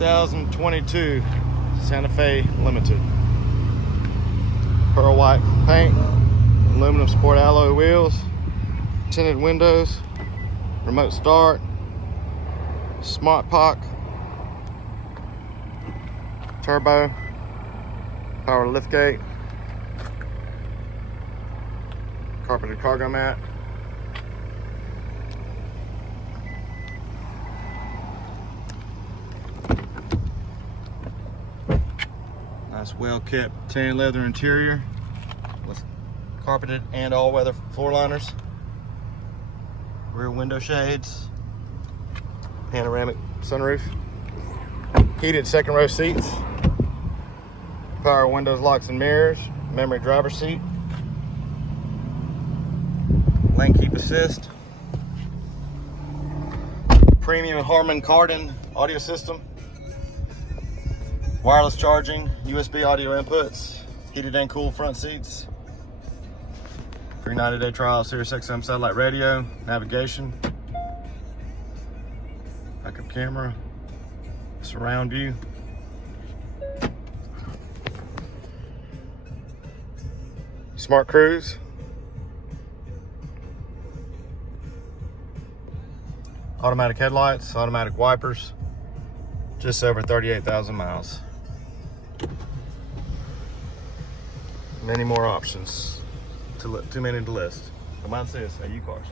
2022 Santa Fe Limited. Pearl white paint, aluminum sport alloy wheels, tinted windows, remote start, smart lock, turbo, power liftgate, carpeted cargo mat. Nice well-kept tan leather interior with carpeted and all-weather floor liners. Rear window shades, panoramic sunroof, heated second row seats, power windows, locks and mirrors, memory driver's seat, lane keep assist, premium Harman kardon audio system, wireless charging, USB audio inputs, heated and cooled front seats, free 90-day trial, Sirius XM satellite radio, navigation, backup camera, surround view, smart cruise, automatic headlights, automatic wipers, just over 38,000 miles. Many more options, too many to list. Come on, see us at U-Cars.